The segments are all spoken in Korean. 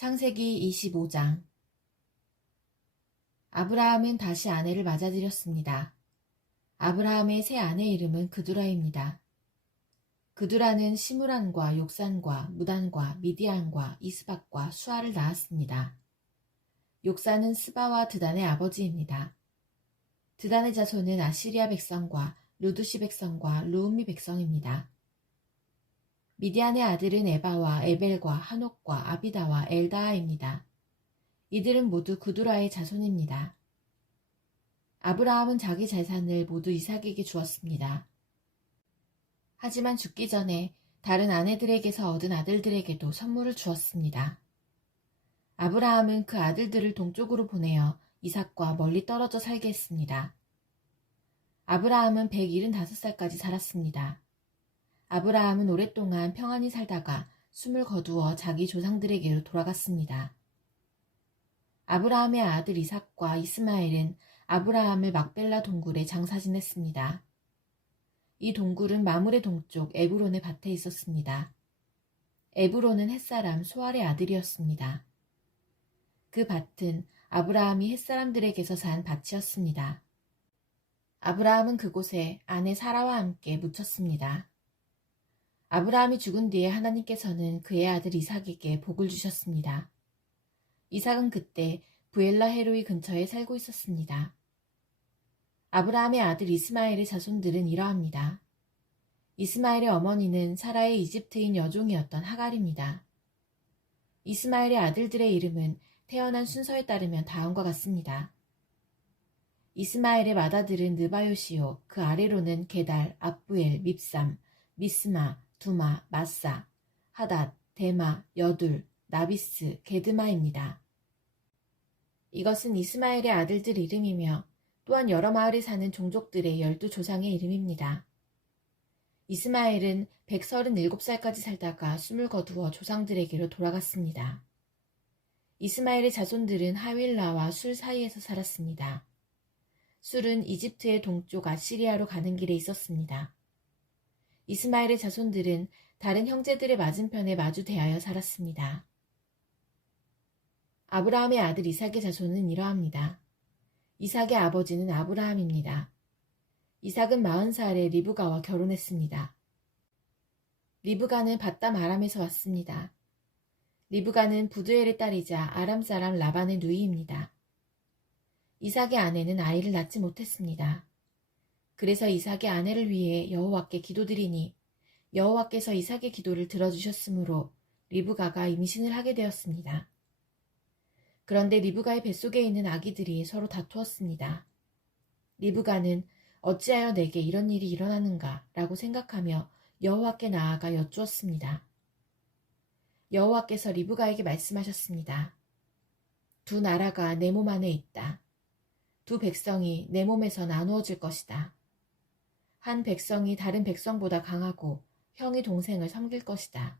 창세기 25장. 아브라함은 다시 아내를 맞아들였습니다. 아브라함의 새 아내 이름은 그두라입니다. 그두라는 시므란과 욕산과 무단과 미디안과 이스박과 수아를 낳았습니다. 욕산은 스바와 드단의 아버지입니다. 드단의 자손은 아시리아 백성과 루두시 백성과 루음미 백성입니다. 미디안의 아들은 에바와 에벨과 한옥과 아비다와 엘다하입니다. 이들은 모두 그두라의 자손입니다. 아브라함은 자기 재산을 모두 이삭에게 주었습니다. 하지만 죽기 전에 다른 아내들에게서 얻은 아들들에게도 선물을 주었습니다. 아브라함은 그 아들들을 동쪽으로 보내어 이삭과 멀리 떨어져 살게 했습니다. 아브라함은 175살까지 살았습니다. 아브라함은 오랫동안 평안히 살다가 숨을 거두어 자기 조상들에게로 돌아갔습니다. 아브라함의 아들 이삭과 이스마엘은 아브라함을 막벨라 동굴에 장사 지냈습니다. 이 동굴은 마물의 동쪽 에브론의 밭에 있었습니다. 에브론은 햇사람 소알의 아들이었습니다. 그 밭은 아브라함이 햇사람들에게서 산 밭이었습니다. 아브라함은 그곳에 아내 사라와 함께 묻혔습니다. 아브라함이 죽은 뒤에 하나님께서는 그의 아들 이삭에게 복을 주셨습니다. 이삭은 그때 부엘라 헤로이 근처에 살고 있었습니다. 아브라함의 아들 이스마엘의 자손들은 이러합니다. 이스마엘의 어머니는 사라의 이집트인 여종이었던 하갈입니다. 이스마엘의 아들들의 이름은 태어난 순서에 따르면 다음과 같습니다. 이스마엘의 맏아들은 느바요시요, 그 아래로는 게달, 압부엘, 밉삼, 미스마, 두마, 마사, 하닷, 데마, 여둘, 나비스, 게드마입니다. 이것은 이스마엘의 아들들 이름이며 또한 여러 마을에 사는 종족들의 12조상의 이름입니다. 이스마엘은 137살까지 살다가 숨을 거두어 조상들에게로 돌아갔습니다. 이스마엘의 자손들은 하윌라와 술 사이에서 살았습니다. 술은 이집트의 동쪽 아시리아로 가는 길에 있었습니다. 이스마엘의 자손들은 다른 형제들의 맞은편에 마주 대하여 살았습니다. 아브라함의 아들 이삭의 자손은 이러합니다. 이삭의 아버지는 아브라함입니다. 이삭은 40살에 리브가와 결혼했습니다. 리브가는 바담 아람에서 왔습니다. 리브가는 부두엘의 딸이자 아람 사람 라반의 누이입니다. 이삭의 아내는 아이를 낳지 못했습니다. 그래서 이삭의 아내를 위해 여호와께 기도드리니 여호와께서 이삭의 기도를 들어주셨으므로 리브가가 임신을 하게 되었습니다. 그런데 리브가의 뱃속에 있는 아기들이 서로 다투었습니다. 리브가는 어찌하여 내게 이런 일이 일어나는가 라고 생각하며 여호와께 나아가 여쭈었습니다. 여호와께서 리브가에게 말씀하셨습니다. 두 나라가 내 몸 안에 있다. 두 백성이 내 몸에서 나누어질 것이다. 한 백성이 다른 백성보다 강하고 형이 동생을 섬길 것이다.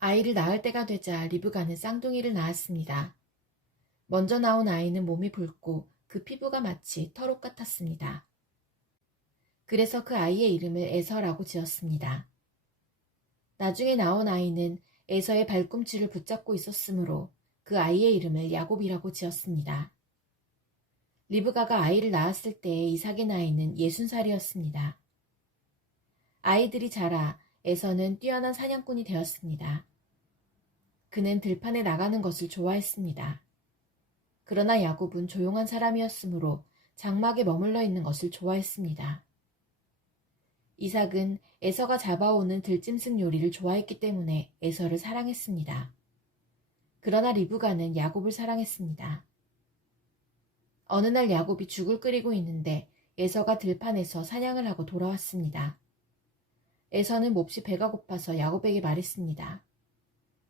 아이를 낳을 때가 되자 리브가는 쌍둥이를 낳았습니다. 먼저 나온 아이는 몸이 붉고 그 피부가 마치 털옷 같았습니다. 그래서 그 아이의 이름을 에서라고 지었습니다. 나중에 나온 아이는 에서의 발꿈치를 붙잡고 있었으므로 그 아이의 이름을 야곱이라고 지었습니다. 리브가가 아이를 낳았을 때의 이삭의 나이는 60살이었습니다. 아이들이 자라 에서는 뛰어난 사냥꾼이 되었습니다. 그는 들판에 나가는 것을 좋아했습니다. 그러나 야곱은 조용한 사람이었으므로 장막에 머물러 있는 것을 좋아했습니다. 이삭은 에서가 잡아오는 들짐승 요리를 좋아했기 때문에 에서를 사랑했습니다. 그러나 리브가는 야곱을 사랑했습니다. 어느 날 야곱이 죽을 끓이고 있는데 에서가 들판에서 사냥을 하고 돌아왔습니다. 에서는 몹시 배가 고파서 야곱에게 말했습니다.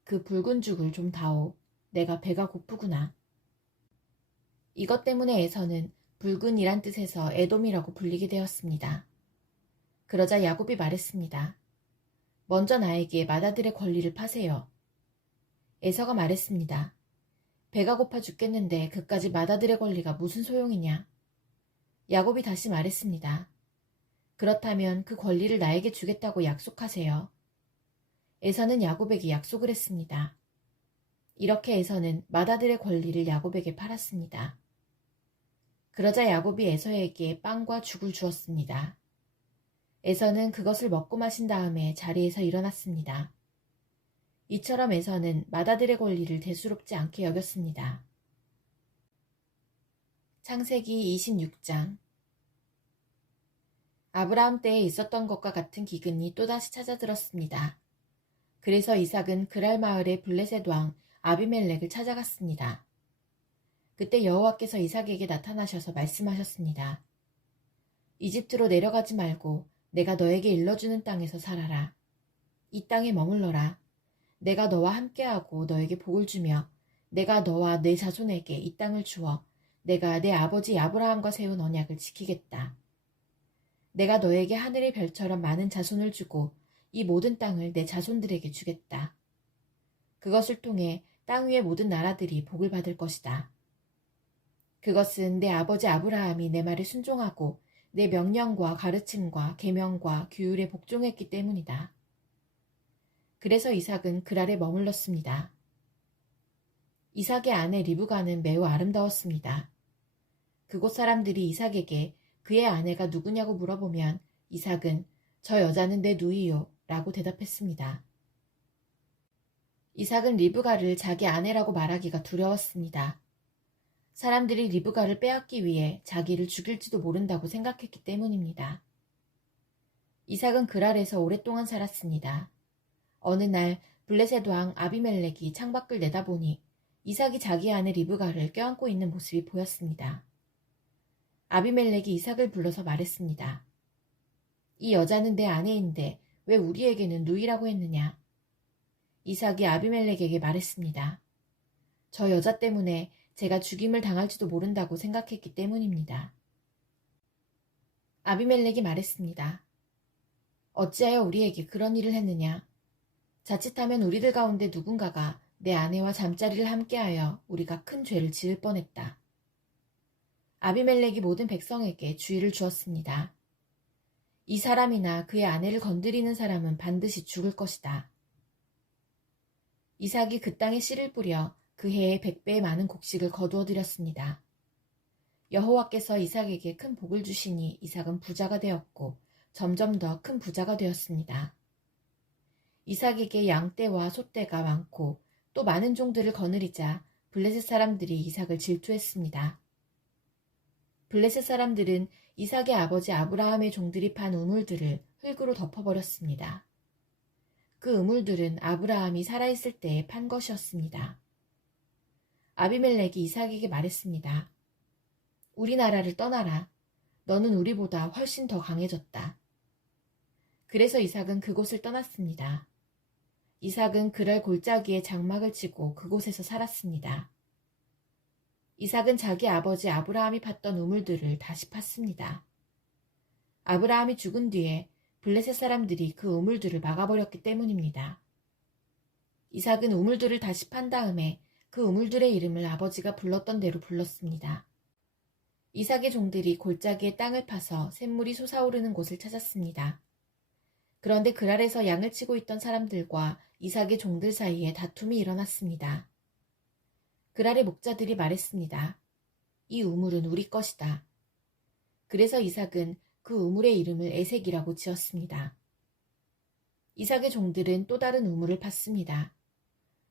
그 붉은 죽을 좀 다오. 내가 배가 고프구나. 이것 때문에 에서는 붉은이란 뜻에서 에돔이라고 불리게 되었습니다. 그러자 야곱이 말했습니다. 먼저 나에게 맏아들의 권리를 파세요. 에서가 말했습니다. 배가 고파 죽겠는데 그까지 맏아들의 권리가 무슨 소용이냐. 야곱이 다시 말했습니다. 그렇다면 그 권리를 나에게 주겠다고 약속하세요. 에서는 야곱에게 약속을 했습니다. 이렇게 에서는 맏아들의 권리를 야곱에게 팔았습니다. 그러자 야곱이 에서에게 빵과 죽을 주었습니다. 에서는 그것을 먹고 마신 다음에 자리에서 일어났습니다. 이처럼 에서는 맏아들의 권리를 대수롭지 않게 여겼습니다. 창세기 26장. 아브라함 때에 있었던 것과 같은 기근이 또다시 찾아들었습니다. 그래서 이삭은 그랄 마을의 블레셋 왕 아비멜렉을 찾아갔습니다. 그때 여호와께서 이삭에게 나타나셔서 말씀하셨습니다. 이집트로 내려가지 말고 내가 너에게 일러주는 땅에서 살아라. 이 땅에 머물러라. 내가 너와 함께하고 너에게 복을 주며 내가 너와 내 자손에게 이 땅을 주어 내가 내 아버지 아브라함과 세운 언약을 지키겠다. 내가 너에게 하늘의 별처럼 많은 자손을 주고 이 모든 땅을 내 자손들에게 주겠다. 그것을 통해 땅 위의 모든 나라들이 복을 받을 것이다. 그것은 내 아버지 아브라함이 내 말에 순종하고 내 명령과 가르침과 계명과 규율에 복종했기 때문이다. 그래서 이삭은 그랄에 머물렀습니다. 이삭의 아내 리브가는 매우 아름다웠습니다. 그곳 사람들이 이삭에게 그의 아내가 누구냐고 물어보면 이삭은 저 여자는 내 누이요 라고 대답했습니다. 이삭은 리브가를 자기 아내라고 말하기가 두려웠습니다. 사람들이 리브가를 빼앗기 위해 자기를 죽일지도 모른다고 생각했기 때문입니다. 이삭은 그랄에서 오랫동안 살았습니다. 어느 날 블레셋 왕 아비멜렉이 창밖을 내다보니 이삭이 자기 아내 리브가를 껴안고 있는 모습이 보였습니다. 아비멜렉이 이삭을 불러서 말했습니다. 이 여자는 내 아내인데 왜 우리에게는 누이라고 했느냐? 이삭이 아비멜렉에게 말했습니다. 저 여자 때문에 제가 죽임을 당할지도 모른다고 생각했기 때문입니다. 아비멜렉이 말했습니다. 어찌하여 우리에게 그런 일을 했느냐? 자칫하면 우리들 가운데 누군가가 내 아내와 잠자리를 함께하여 우리가 큰 죄를 지을 뻔했다. 아비멜렉이 모든 백성에게 주의를 주었습니다. 이 사람이나 그의 아내를 건드리는 사람은 반드시 죽을 것이다. 이삭이 그 땅에 씨를 뿌려 그 해에 100배의 많은 곡식을 거두어 드렸습니다. 여호와께서 이삭에게 큰 복을 주시니 이삭은 부자가 되었고 점점 더 큰 부자가 되었습니다. 이삭에게 양떼와 소떼가 많고 또 많은 종들을 거느리자 블레셋 사람들이 이삭을 질투했습니다. 블레셋 사람들은 이삭의 아버지 아브라함의 종들이 판 우물들을 흙으로 덮어버렸습니다. 그 우물들은 아브라함이 살아있을 때에 판 것이었습니다. 아비멜렉이 이삭에게 말했습니다. 우리나라를 떠나라. 너는 우리보다 훨씬 더 강해졌다. 그래서 이삭은 그곳을 떠났습니다. 이삭은 그랄 골짜기에 장막을 치고 그곳에서 살았습니다. 이삭은 자기 아버지 아브라함이 팠던 우물들을 다시 팠습니다. 아브라함이 죽은 뒤에 블레셋 사람들이 그 우물들을 막아버렸기 때문입니다. 이삭은 우물들을 다시 판 다음에 그 우물들의 이름을 아버지가 불렀던 대로 불렀습니다. 이삭의 종들이 골짜기에 땅을 파서 샘물이 솟아오르는 곳을 찾았습니다. 그런데 그랄에서 양을 치고 있던 사람들과 이삭의 종들 사이에 다툼이 일어났습니다. 그랄의 목자들이 말했습니다. 이 우물은 우리 것이다. 그래서 이삭은 그 우물의 이름을 에색이라고 지었습니다. 이삭의 종들은 또 다른 우물을 팠습니다.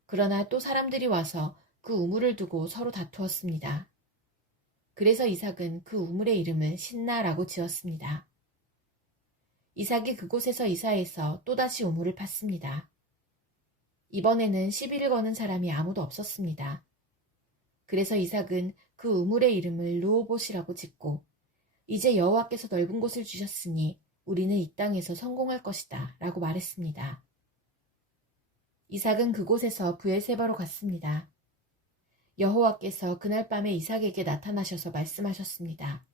그러나 또 사람들이 와서 그 우물을 두고 서로 다투었습니다. 그래서 이삭은 그 우물의 이름을 신나라고 지었습니다. 이삭이 그곳에서 이사해서 또다시 우물을 팠습니다. 이번에는 시비를 거는 사람이 아무도 없었습니다. 그래서 이삭은 그 우물의 이름을 르호봇이라고 짓고 이제 여호와께서 넓은 곳을 주셨으니 우리는 이 땅에서 성공할 것이다 라고 말했습니다. 이삭은 그곳에서 브엘세바로 갔습니다. 여호와께서 그날 밤에 이삭에게 나타나셔서 말씀하셨습니다.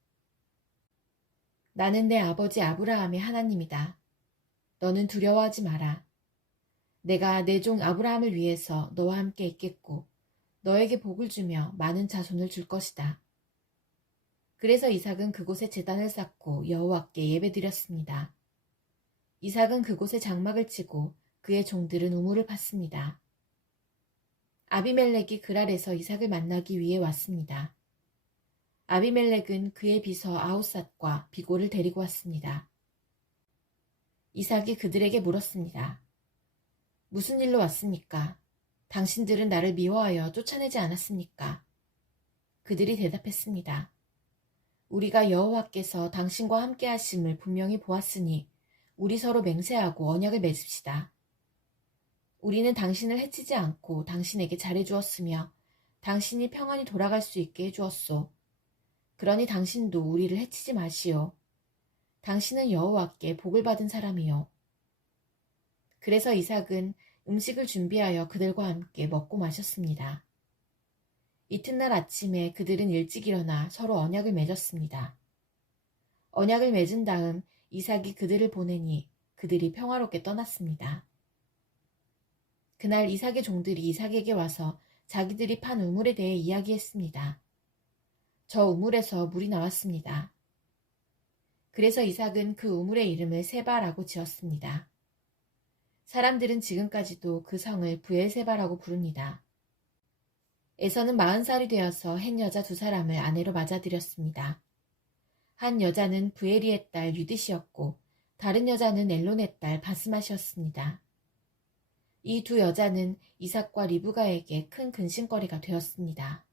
나는 내 아버지 아브라함의 하나님이다. 너는 두려워하지 마라. 내가 내 종 아브라함을 위해서 너와 함께 있겠고 너에게 복을 주며 많은 자손을 줄 것이다. 그래서 이삭은 그곳에 제단을 쌓고 여호와께 예배드렸습니다. 이삭은 그곳에 장막을 치고 그의 종들은 우물을 팠습니다. 아비멜렉이 그랄에서 이삭을 만나기 위해 왔습니다. 아비멜렉은 그의 비서 아우삿과 비골을 데리고 왔습니다. 이삭이 그들에게 물었습니다. 무슨 일로 왔습니까? 당신들은 나를 미워하여 쫓아내지 않았습니까? 그들이 대답했습니다. 우리가 여호와께서 당신과 함께 하심을 분명히 보았으니 우리 서로 맹세하고 언약을 맺읍시다. 우리는 당신을 해치지 않고 당신에게 잘해주었으며 당신이 평안히 돌아갈 수 있게 해주었소. 그러니 당신도 우리를 해치지 마시오. 당신은 여호와께 복을 받은 사람이요. 그래서 이삭은 음식을 준비하여 그들과 함께 먹고 마셨습니다. 이튿날 아침에 그들은 일찍 일어나 서로 언약을 맺었습니다. 언약을 맺은 다음 이삭이 그들을 보내니 그들이 평화롭게 떠났습니다. 그날 이삭의 종들이 이삭에게 와서 자기들이 판 우물에 대해 이야기했습니다. 저 우물에서 물이 나왔습니다. 그래서 이삭은 그 우물의 이름을 세바라고 지었습니다. 사람들은 지금까지도 그 성을 브엘세바라고 부릅니다. 에서는 40살이 되어서 행 여자 2사람을 아내로 맞아들였습니다. 한 여자는 브에리의 딸 유딧이었고 다른 여자는 엘론의 딸 바스맛이었습니다. 이 2 여자는 이삭과 리브가에게 큰 근심거리가 되었습니다.